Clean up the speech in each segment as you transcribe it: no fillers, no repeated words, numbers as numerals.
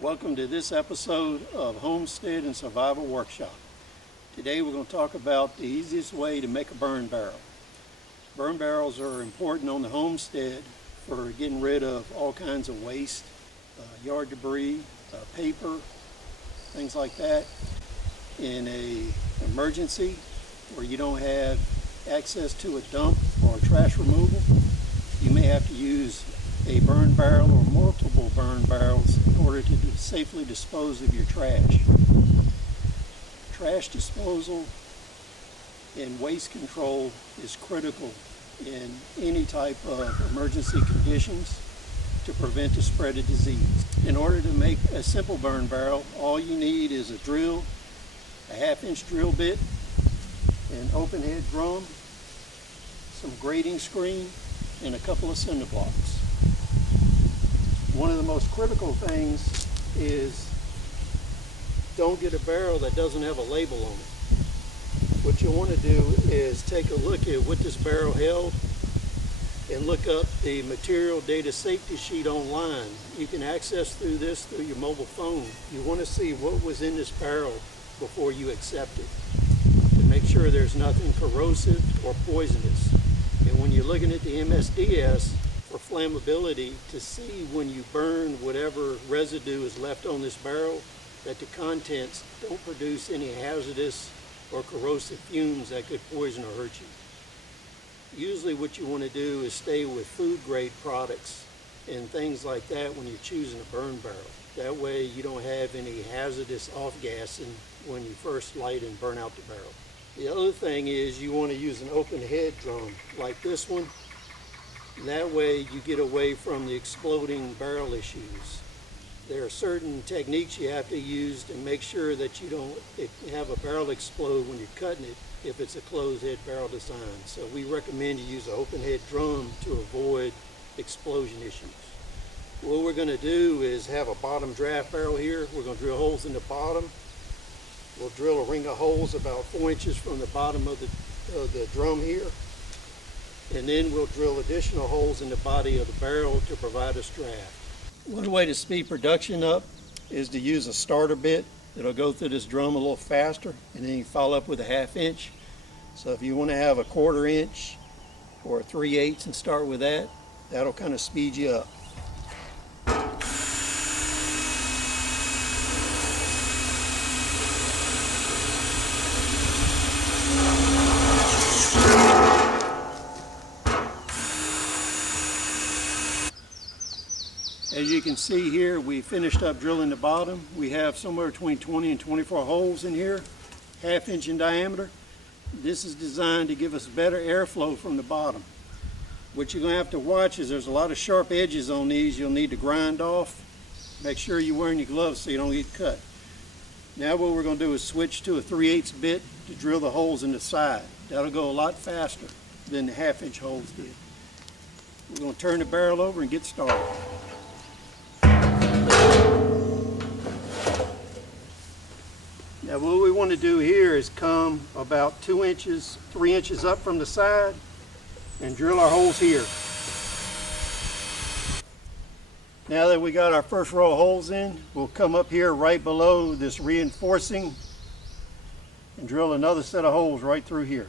Welcome to this episode of Homestead and Survival Workshop. Today we're going to talk about the easiest way to make a burn barrel. Burn barrels are important on the homestead for getting rid of all kinds of waste, yard debris, paper, things like that. In an emergency where you don't have access to a dump or trash removal, you may have to use a burn barrel or multiple burn barrels in order to safely dispose of your trash. Trash disposal and waste control is critical in any type of emergency conditions to prevent the spread of disease. In order to make a simple burn barrel, all you need is a drill, a 1/2-inch drill bit, an open head drum, some grating screen, and a couple of cinder blocks. One of the most critical things is don't get a barrel that doesn't have a label on it. What you want to do is take a look at what this barrel held and look up the material data safety sheet online. You can access through this through your mobile phone. You want to see what was in this barrel before you accept it to make sure there's nothing corrosive or poisonous. And when you're looking at the MSDS for flammability, to see when you burn whatever residue is left on this barrel that the contents don't produce any hazardous or corrosive fumes that could poison or hurt you. Usually what you want to do is stay with food grade products and things like that when you're choosing a burn barrel. That way you don't have any hazardous off-gassing when you first light and burn out the barrel. The other thing is you want to use an open head drum like this one. That way you get away from the exploding barrel issues. There are certain techniques you have to use to make sure that you don't have a barrel explode when you're cutting it if it's a closed head barrel design. So we recommend you use an open head drum to avoid explosion issues. What we're going to do is have a bottom draft barrel here. We're going to drill holes in the bottom. We'll drill a ring of holes about 4 inches from the bottom of the drum here. And then we'll drill additional holes in the body of the barrel to provide us draft. One way to speed production up is to use a starter bit. It'll go through this drum a little faster, and then you follow up with a 1/2 inch. So if you want to have a 1/4 inch or a 3/8 and start with that, that'll kind of speed you up. As you can see here, we finished up drilling the bottom. We have somewhere between 20 and 24 holes in here, 1/2 inch in diameter. This is designed to give us better airflow from the bottom. What you're going to have to watch is there's a lot of sharp edges on these you'll need to grind off. Make sure you're wearing your gloves so you don't get cut. Now what we're going to do is switch to a 3/8 bit to drill the holes in the side. That'll go a lot faster than the 1/2 inch holes did. We're going to turn the barrel over and get started. Now what we want to do here is come about 2 inches, 3 inches up from the side and drill our holes here. Now that we got our first row of holes in, we'll come up here right below this reinforcing and drill another set of holes right through here.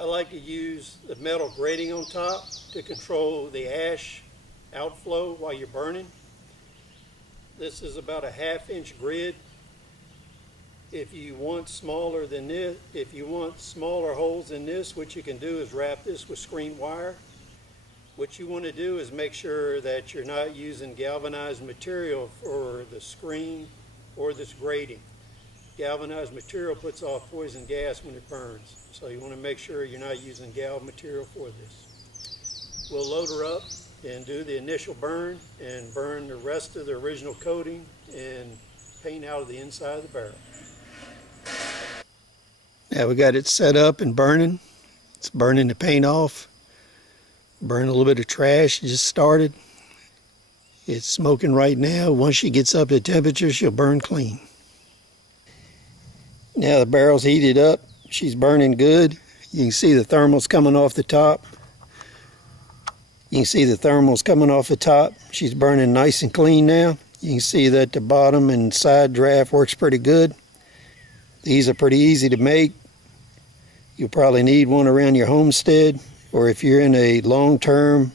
I like to use the metal grating on top to control the ash outflow while you're burning. This is about a 1/2-inch grid. If you want smaller than this, if you want smaller holes than this, what you can do is wrap this with screen wire. What you want to do is make sure that you're not using galvanized material for the screen or this grating. Galvanized material puts off poison gas when it burns, so you want to make sure you're not using gal material for this. We'll load her up and do the initial burn and burn the rest of the original coating and paint out of the inside of the barrel. Now we got it set up and burning. It's burning the paint off. Burn a little bit of trash, just started. It's smoking right now. Once she gets up to temperature, she'll burn clean. Now the barrel's heated up. She's burning good. You can see the thermals coming off the top. You can see the thermals coming off the top. She's burning nice and clean now. You can see that the bottom and side draft works pretty good. These are pretty easy to make. You'll probably need one around your homestead, or if you're in a long-term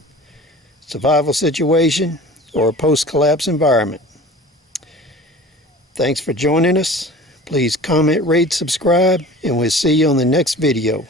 survival situation or a post-collapse environment. Thanks for joining us. Please comment, rate, subscribe, and we'll see you on the next video.